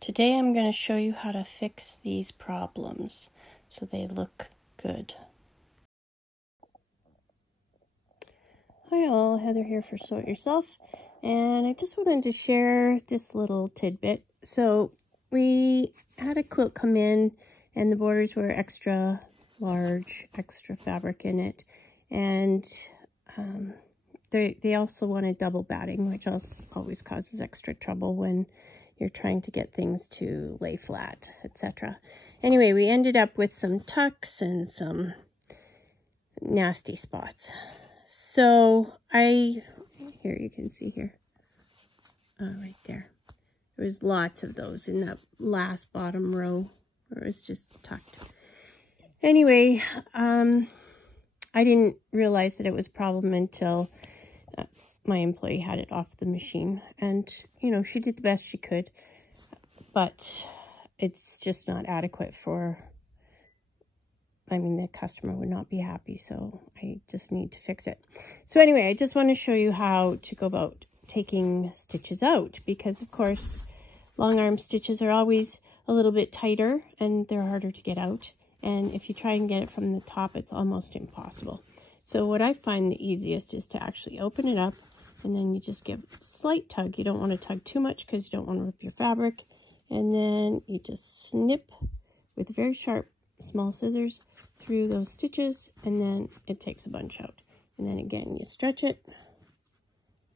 Today I'm going to show you how to fix these problems so they look good. Hi all, Heather here for Sew It Yourself, and I just wanted to share this little tidbit. So we had a quilt come in and the borders were extra large, extra fabric in it, and they also wanted double batting, which always causes extra trouble when you're trying to get things to lay flat, etc. Anyway, we ended up with some tucks and some nasty spots. So here you can see here, right there. There was lots of those in that last bottom row where it was just tucked. Anyway, I didn't realize that it was a problem until my employee had it off the machine, and you know, she did the best she could, but it's just not adequate for, I mean, the customer would not be happy, so I just need to fix it. So anyway, I just want to show you how to go about taking stitches out, because of course long arm stitches are always a little bit tighter and they're harder to get out, and if you try and get it from the top, it's almost impossible. So what I find the easiest is to actually open it up, and then you just give a slight tug. You don't want to tug too much because you don't want to rip your fabric. And then you just snip with very sharp small scissors through those stitches, and then it takes a bunch out. And then again, you stretch it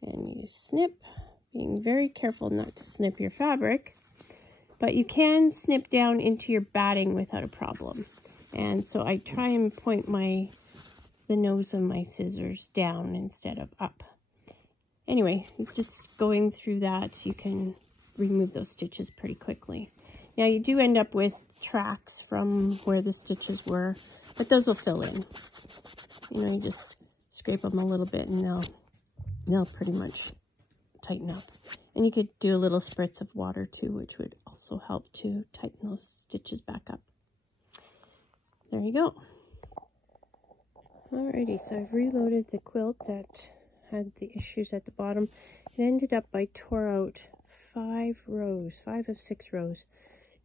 and you snip, being very careful not to snip your fabric, but you can snip down into your batting without a problem. And so I try and point the nose of my scissors down instead of up. Anyway, just going through that, you can remove those stitches pretty quickly. Now you do end up with tracks from where the stitches were, but those will fill in. You know, you just scrape them a little bit and they'll pretty much tighten up. And you could do a little spritz of water too, which would also help to tighten those stitches back up. There you go. Alrighty, so I've reloaded the quilt that had the issues at the bottom. It ended up I tore out 5 of 6 rows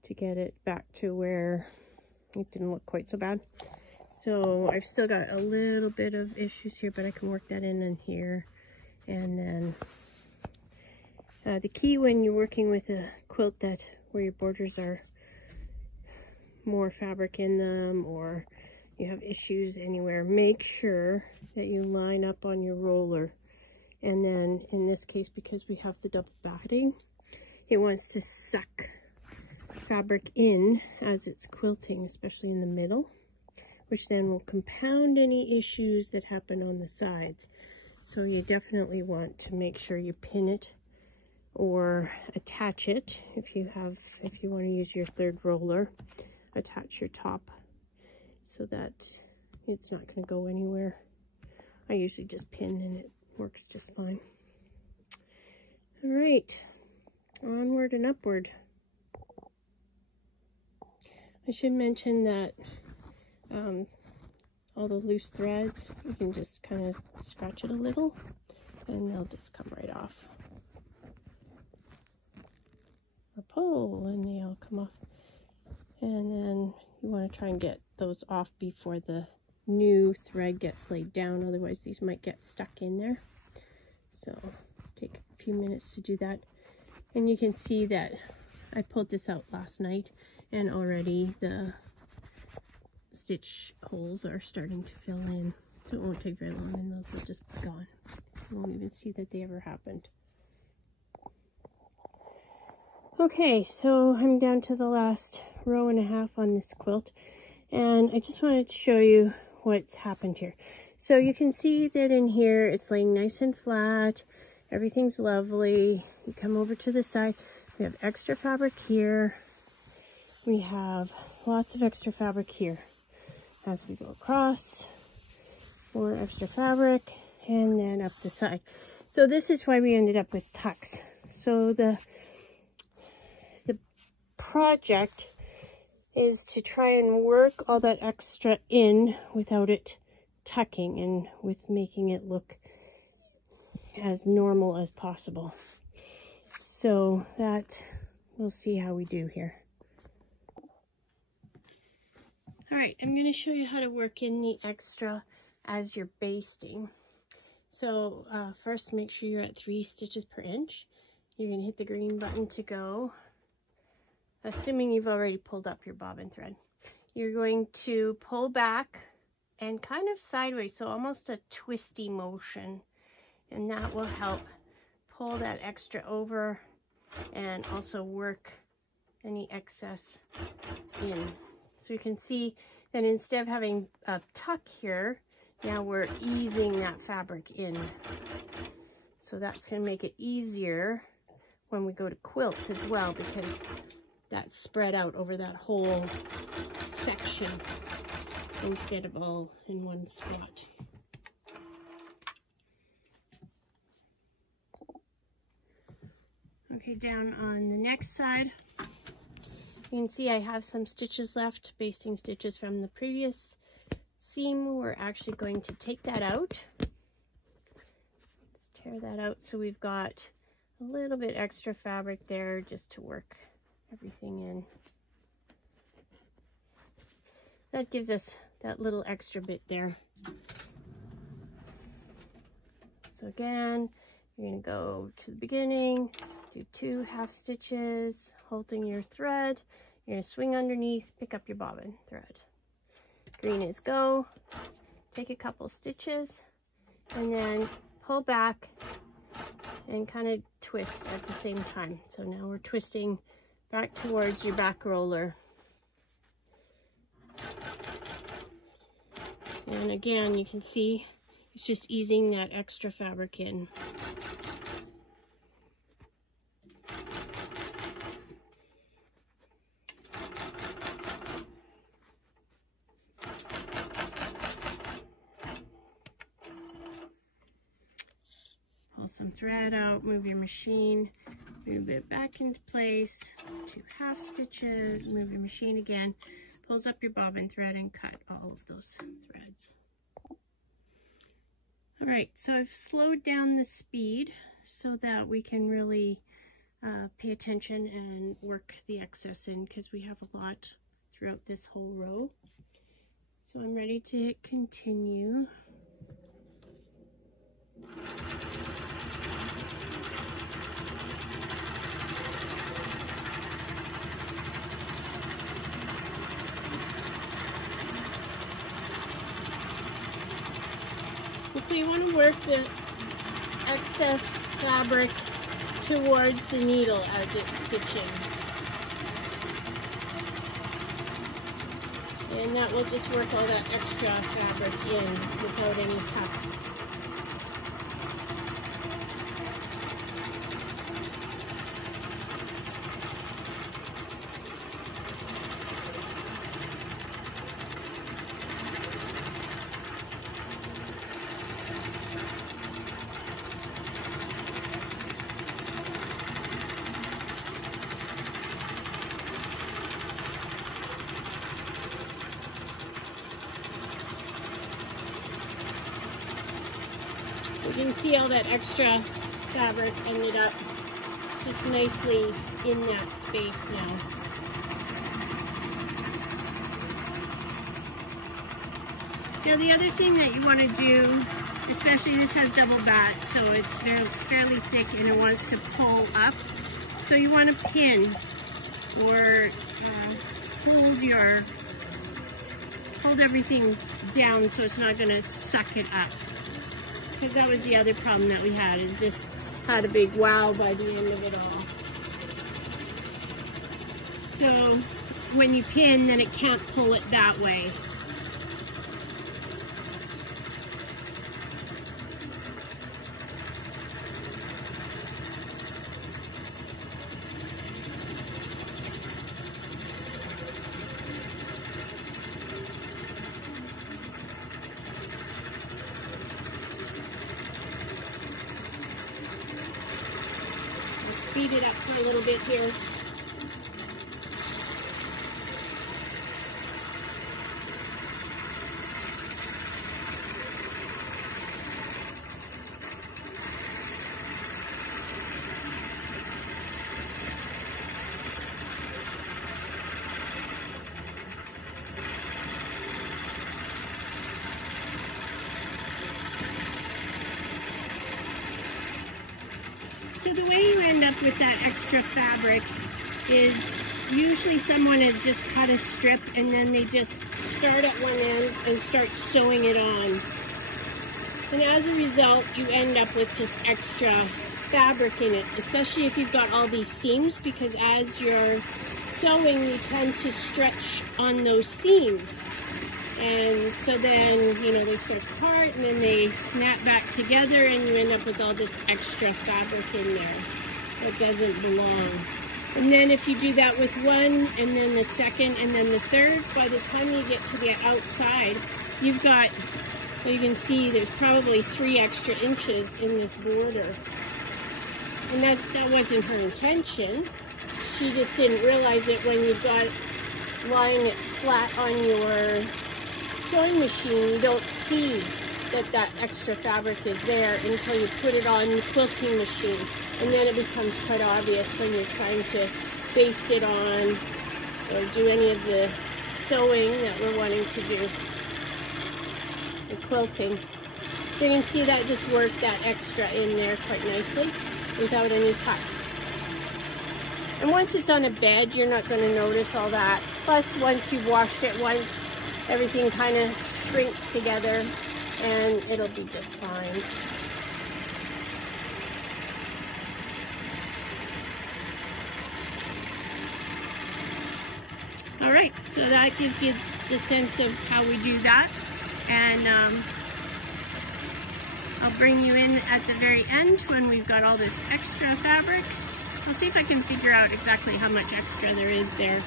to get it back to where it didn't look quite so bad. So I've still got a little bit of issues here, but I can work that in here. And then the key when you're working with a quilt where your borders are more fabric in them, or you have issues anywhere, make sure that you line up on your roller. And then in this case, because we have the double batting, it wants to suck fabric in as it's quilting, especially in the middle, which then will compound any issues that happen on the sides. So you definitely want to make sure you pin it or attach it. If you want to use your third roller, attach your top so that it's not going to go anywhere. I usually just pin and it works just fine. All right, onward and upward. I should mention that all the loose threads, you can just kind of scratch it a little and they'll just come right off. Or pull and they'll come off. And then you want to try and get those off before the new thread gets laid down, otherwise these might get stuck in there. So take a few minutes to do that. And you can see that I pulled this out last night, and already the stitch holes are starting to fill in. So it won't take very long and those will just be gone. You won't even see that they ever happened. Okay, so I'm down to the last row and a half on this quilt, and I just wanted to show you what's happened here. So you can see that in here it's laying nice and flat, everything's lovely. You come over to the side, we have extra fabric here, we have lots of extra fabric here. As we go across, more extra fabric, and then up the side. So this is why we ended up with tucks. So the project is to try and work all that extra in without it tucking, and with making it look as normal as possible. So that we'll see how we do here. All right, I'm going to show you how to work in the extra as you're basting. So first, make sure you're at 3 stitches per inch. You're going to hit the green button to go, assuming you've already pulled up your bobbin thread. You're going to pull back and kind of sideways, so almost a twisty motion, and that will help pull that extra over and also work any excess in. So you can see that instead of having a tuck here, now we're easing that fabric in. So that's going to make it easier when we go to quilt as well, because that's spread out over that whole section instead of all in one spot. Okay, down on the next side, you can see I have some stitches left, basting stitches from the previous seam. We're actually going to take that out. Let's tear that out so we've got a little bit extra fabric there just to work everything in. That gives us that little extra bit there. So again, you're going to go to the beginning, do 2 half stitches, holding your thread. You're going to swing underneath, pick up your bobbin thread. Green is go, take a couple stitches, and then pull back and kind of twist at the same time. So now we're twisting back towards your back roller. And again, you can see it's just easing that extra fabric in. Pull some thread out, move your machine, move it back into place, 2 half stitches, move your machine again, pulls up your bobbin thread and cut all of those threads. All right, so I've slowed down the speed so that we can really pay attention and work the excess in, because we have a lot throughout this whole row. So I'm ready to hit continue. So you want to work the excess fabric towards the needle as it's stitching. And that will just work all that extra fabric in without any tucks. You can see all that extra fabric ended up just nicely in that space now. Now the other thing that you want to do, especially this has double batt, so it's fairly thick and it wants to pull up. So you want to pin or hold everything down so it's not going to suck it up. Because that was the other problem that we had, is this had a big wow by the end of it all. So when you pin, then it can't pull it that way. Speed it up for a little bit here. the way you end up with that extra fabric is usually someone has just cut a strip and then they just start at one end and start sewing it on. And as a result, you end up with just extra fabric in it, especially if you've got all these seams, because as you're sewing, you tend to stretch on those seams. And so then, you know, they start apart and then they snap back together and you end up with all this extra fabric in there that doesn't belong. And then if you do that with one and then the second and then the third, by the time you get to the outside, you've got, well, you can see there's probably 3 extra inches in this border. And that wasn't her intention. She just didn't realize it when you've got lying it flat on your sewing machine. You don't see that extra fabric is there until you put it on the quilting machine. And then it becomes quite obvious when you're trying to baste it on or do any of the sewing that we're wanting to do, the quilting. You can see that just worked that extra in there quite nicely without any tucks. And once it's on a bed, you're not going to notice all that. Plus, once you've washed it once, everything kind of shrinks together and it'll be just fine. All right, so that gives you the sense of how we do that. And I'll bring you in at the very end when we've got all this extra fabric. I'll see if I can figure out exactly how much extra there is there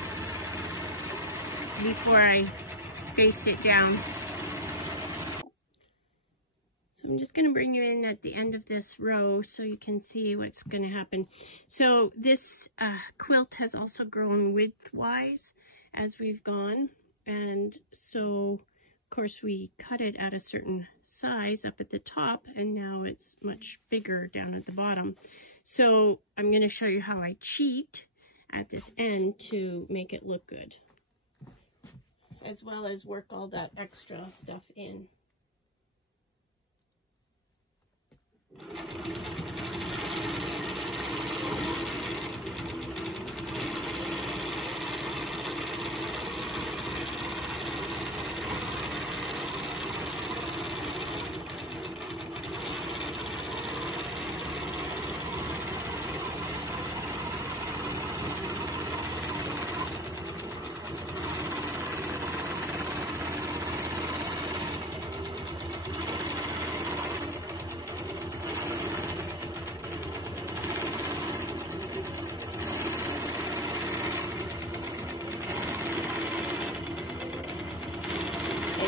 before I baste it down. So I'm just going to bring you in at the end of this row so you can see what's going to happen. So this quilt has also grown widthwise as we've gone, and so of course we cut it at a certain size up at the top, and now it's much bigger down at the bottom. So I'm going to show you how I cheat at this end to make it look good, as well as work all that extra stuff in.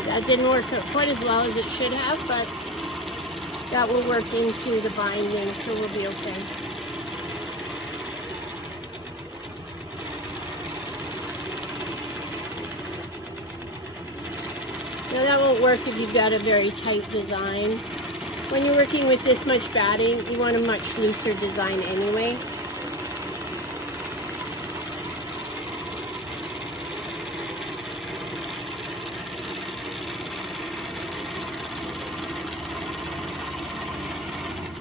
That didn't work out quite as well as it should have, but that will work into the binding, so we'll be okay. Now that won't work if you've got a very tight design. When you're working with this much batting, you want a much looser design anyway.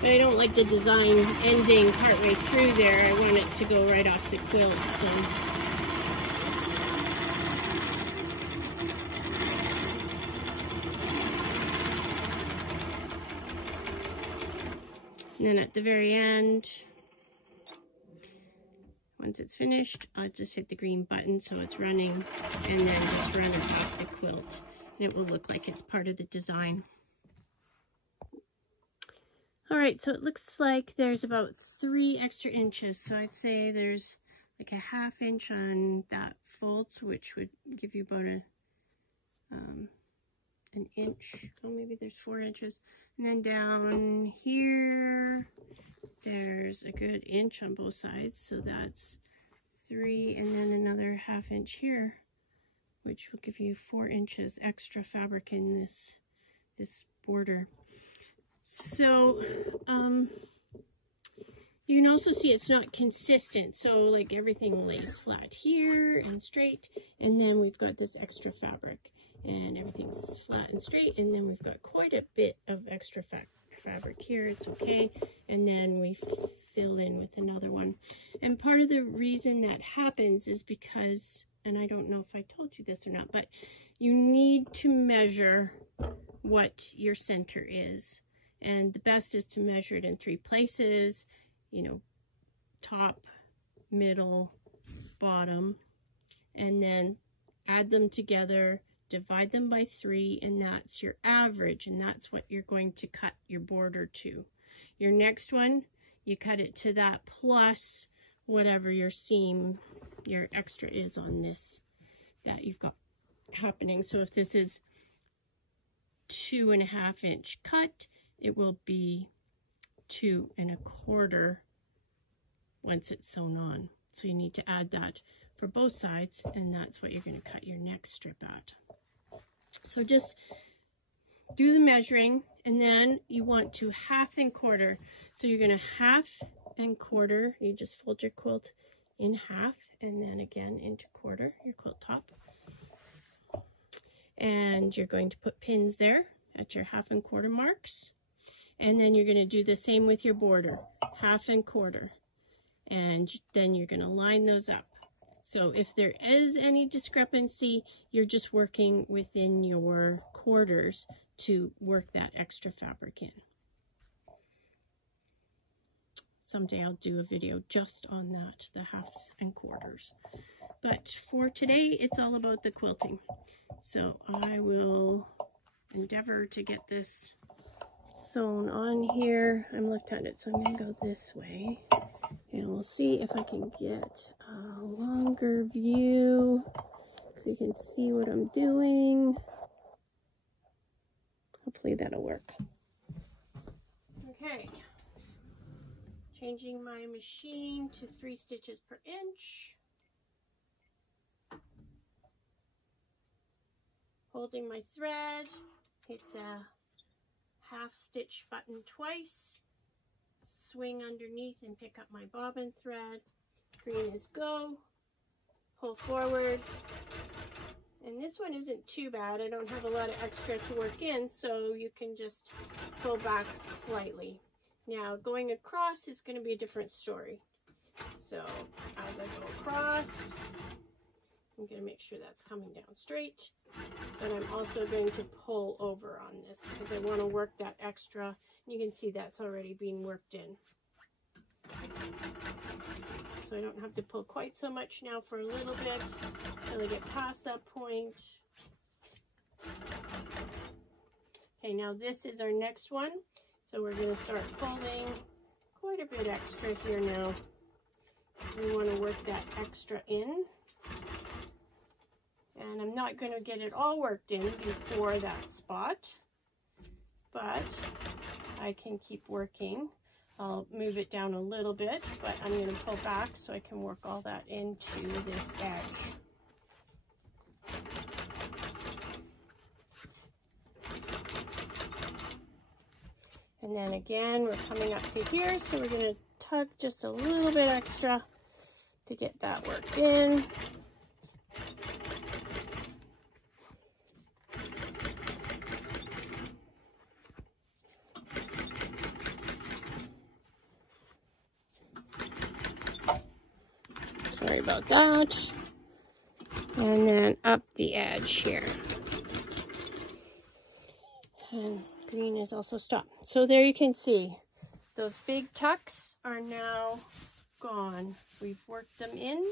But I don't like the design ending partway through there. I want it to go right off the quilt. So. And then at the very end, once it's finished, I'll just hit the green button so it's running, and then just run it off the quilt. And it will look like it's part of the design. All right, so it looks like there's about 3 extra inches. So I'd say there's like a 1/2 inch on that fold, which would give you about an inch. Oh, maybe there's 4 inches. And then down here, there's a good inch on both sides. So that's 3, and then another 1/2 inch here, which will give you 4 inches extra fabric in this border. So you can also see it's not consistent, so like everything lays flat here and straight, and then we've got this extra fabric and everything's flat and straight, and then we've got quite a bit of extra fabric here. It's okay. And then we fill in with another one. And part of the reason that happens is because, and I don't know if I told you this or not, but you need to measure what your center is. And the best is to measure it in 3 places, you know, top, middle, bottom, and then add them together, divide them by 3, and that's your average, and that's what you're going to cut your border to. Your next one, you cut it to that plus whatever your seam, your extra is on this that you've got happening. So if this is 2.5 inch cut, it will be 2 1/4 once it's sewn on. So you need to add that for both sides, and that's what you're going to cut your next strip at. So just do the measuring, and then you want to 1/2 and 1/4. So you're going to 1/2 and 1/4. You just fold your quilt in 1/2 and then again into 1/4, your quilt top. And you're going to put pins there at your 1/2 and 1/4 marks. And then you're going to do the same with your border, 1/2 and 1/4. And then you're going to line those up. So if there is any discrepancy, you're just working within your quarters to work that extra fabric in. Someday I'll do a video just on that, the 1/2 and 1/4. But for today, it's all about the quilting. So I will endeavor to get this sewn on here. I'm left-handed, so I'm going to go this way. And we'll see if I can get a longer view so you can see what I'm doing. Hopefully that'll work. Okay. Changing my machine to 3 stitches per inch. Holding my thread, hit the 1/2 stitch button twice, swing underneath and pick up my bobbin thread. Green is go, pull forward, and this one isn't too bad. I don't have a lot of extra to work in, so you can just pull back slightly. Now going across is going to be a different story. So as I go across, I'm going to make sure that's coming down straight, but I'm also going to pull over on this because I want to work that extra. You can see that's already being worked in. So I don't have to pull quite so much now for a little bit until I get past that point. Okay, now this is our next one. So we're going to start pulling quite a bit extra here now. We want to work that extra in. And I'm not going to get it all worked in before that spot, but I can keep working. I'll move it down a little bit, but I'm going to pull back so I can work all that into this edge. And then again, we're coming up to here, so we're going to tug just a little bit extra to get that worked in. Sorry about that. And then up the edge here. And green is also stopped. So there you can see those big tucks are now gone. We've worked them in.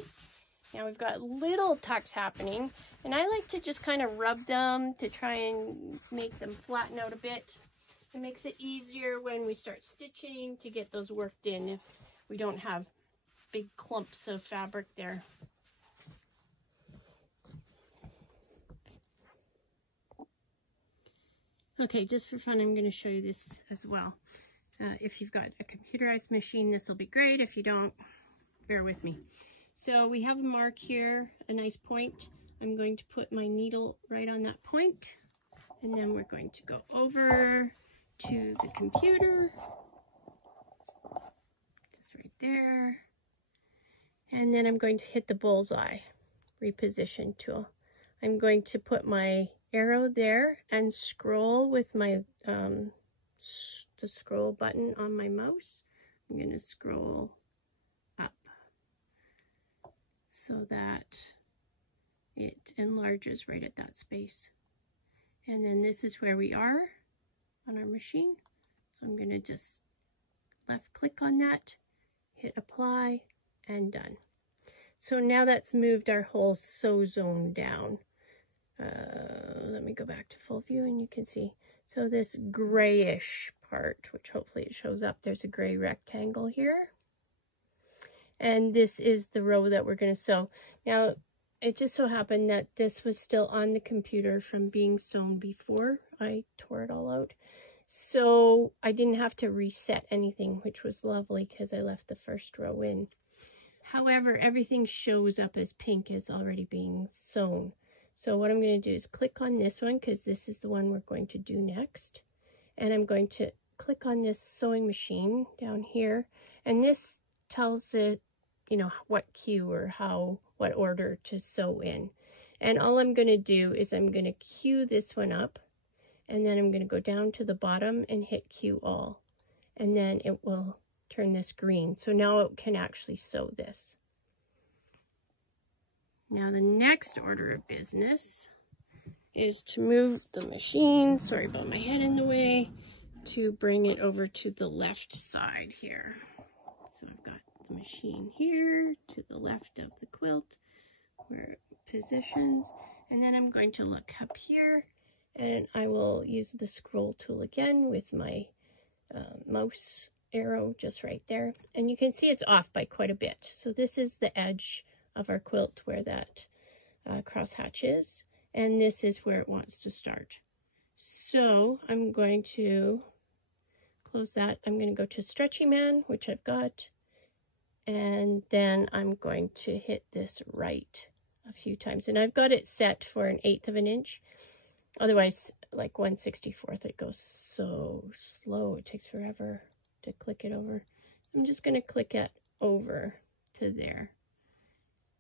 Now we've got little tucks happening, and I like to just kind of rub them to try and make them flatten out a bit. It makes it easier when we start stitching to get those worked in if we don't have big clumps of fabric there. Okay, just for fun, I'm going to show you this as well. If you've got a computerized machine, this will be great. If you don't, bear with me. So we have a mark here, a nice point. I'm going to put my needle right on that point, and then we're going to go over to the computer, just right there. And then I'm going to hit the bullseye reposition tool. I'm going to put my arrow there and scroll with my the scroll button on my mouse I'm going to scroll up so that it enlarges right at that space. And then this is where we are on our machine. So I'm going to just left click on that, hit apply, and done. So now that's moved our whole sew zone down. Let me go back to full view and you can see. So this grayish part, which hopefully it shows up, there's a gray rectangle here. And this is the row that we're going to sew. Now, it just so happened that this was still on the computer from being sewn before I tore it all out. So I didn't have to reset anything, which was lovely because I left the first row in. However, everything shows up as pink as already being sewn. So what I'm going to do is click on this one because this is the one we're going to do next. And I'm going to click on this sewing machine down here. And this tells it, you know, what cue or what order to sew in. And all I'm going to do is I'm going to cue this one up. And then I'm going to go down to the bottom and hit cue all. And then it will turn this green. So now it can actually sew this. Now the next order of business is to move the machine, sorry about my head in the way, to bring it over to the left side here. So I've got the machine here to the left of the quilt where it positions. And then I'm going to look up here and I will use the scroll tool again with my mouse arrow just right there. And you can see it's off by quite a bit. So this is the edge of our quilt where that crosshatch is. And this is where it wants to start. So I'm going to close that. I'm going to go to Stretchy Man, which I've got. And then I'm going to hit this right a few times. And I've got it set for 1/8 of an inch. Otherwise, like 1/64, it goes so slow. It takes forever to click it over. I'm just going to click it over to there.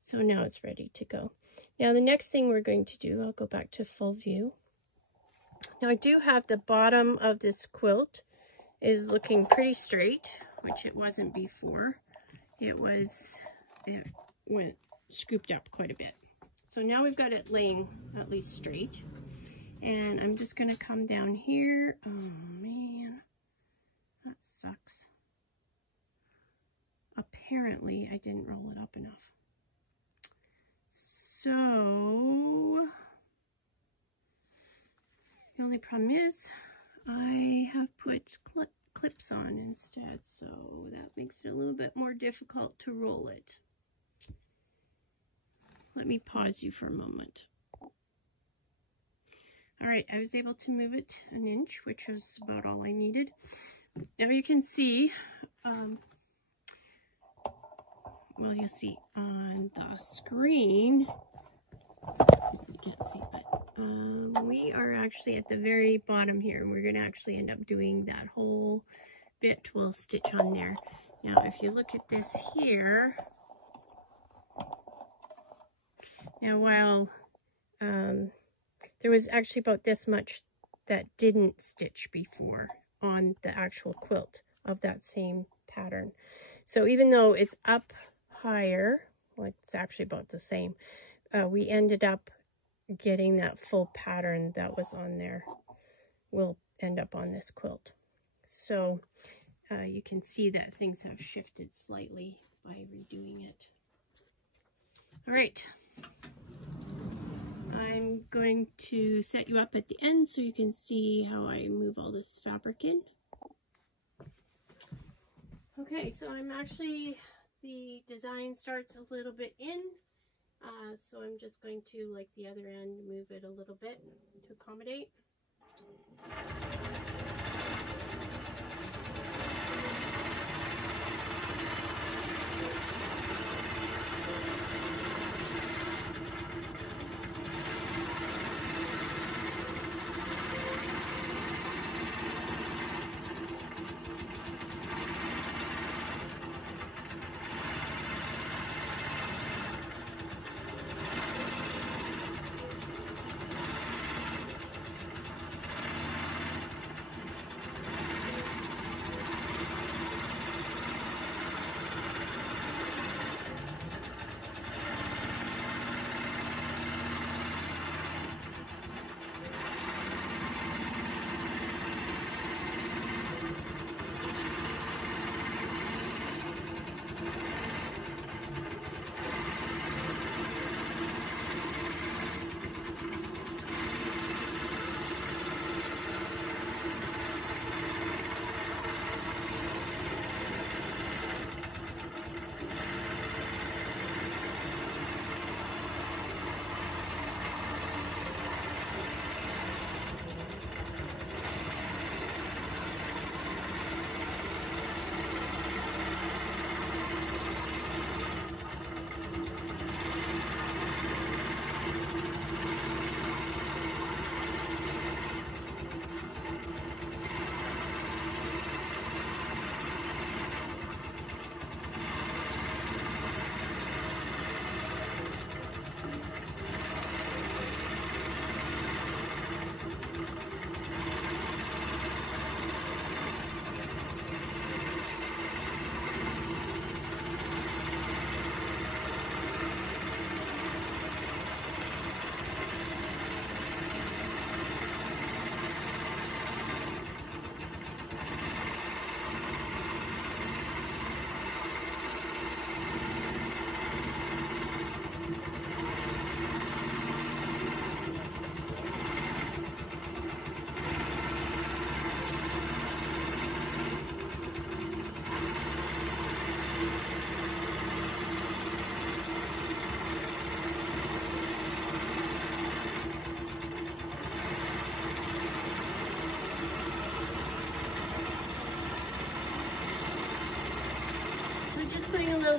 So now it's ready to go. Now the next thing we're going to do, I'll go back to full view. Now I do have the bottom of this quilt is looking pretty straight, which it wasn't before. It went scooped up quite a bit. So now we've got it laying at least straight. And I'm just going to come down here. Oh man, that sucks. Apparently I didn't roll it up enough. So the only problem is I have put clips on instead, so that makes it a little bit more difficult to roll it. Let me pause you for a moment. All right, I was able to move it 1 inch, which was about all I needed. Now you can see, well, you'll see on the screen, you can't see, but we are actually at the very bottom here. We're going to actually end up doing that whole bit. We'll stitch on there. Now, if you look at this here, now while there was actually about this much that didn't stitch before on the actual quilt of that same pattern. So even though it's up higher, well, it's actually about the same, we ended up getting that full pattern that was on there will end up on this quilt. So you can see that things have shifted slightly by redoing it. All right. I'm going to set you up at the end so you can see how I move all this fabric in. Okay, so I'm actually, the design starts a little bit in, so I'm just going to, like the other end, move it a little bit to accommodate.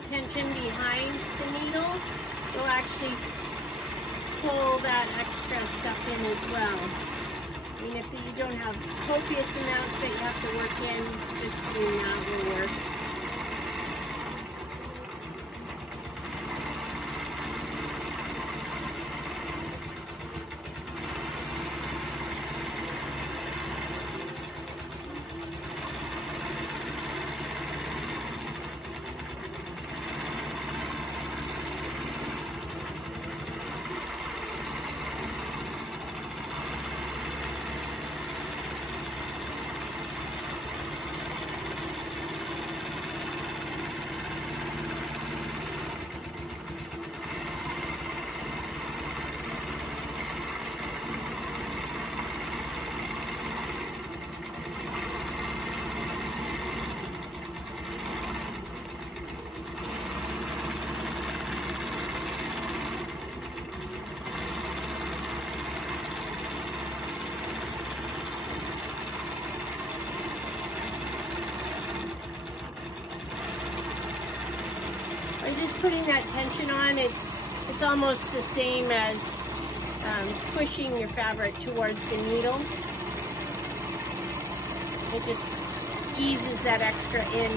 tension behind the needle, you'll actually pull that extra stuff in as well. I mean, if you don't have copious amounts that you have to work in, just doing that will work. By just putting that tension on, it's almost the same as pushing your fabric towards the needle. It just eases that extra in.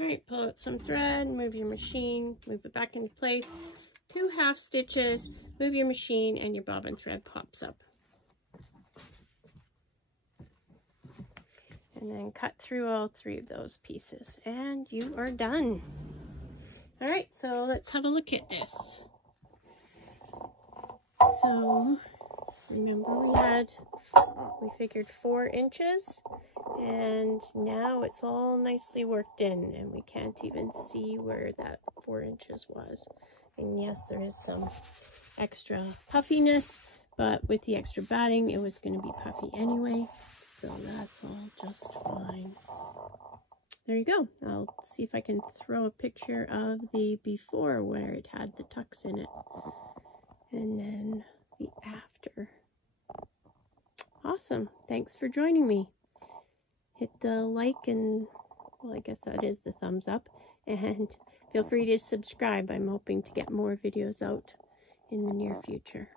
Alright, pull out some thread, move your machine, move it back into place. 2 half stitches, move your machine, and your bobbin thread pops up. And then cut through all 3 of those pieces, and you are done. Alright, so let's have a look at this. So, remember we figured 4 inches, and now it's all nicely worked in, and we can't even see where that 4 inches was. And yes, there is some extra puffiness, but with the extra batting, it was going to be puffy anyway, so that's all just fine. There you go. I'll see if I can throw a picture of the before where it had the tucks in it, and then the after. Awesome. Thanks for joining me. Hit the like and, well, I guess that is the thumbs up, and feel free to subscribe. I'm hoping to get more videos out in the near future.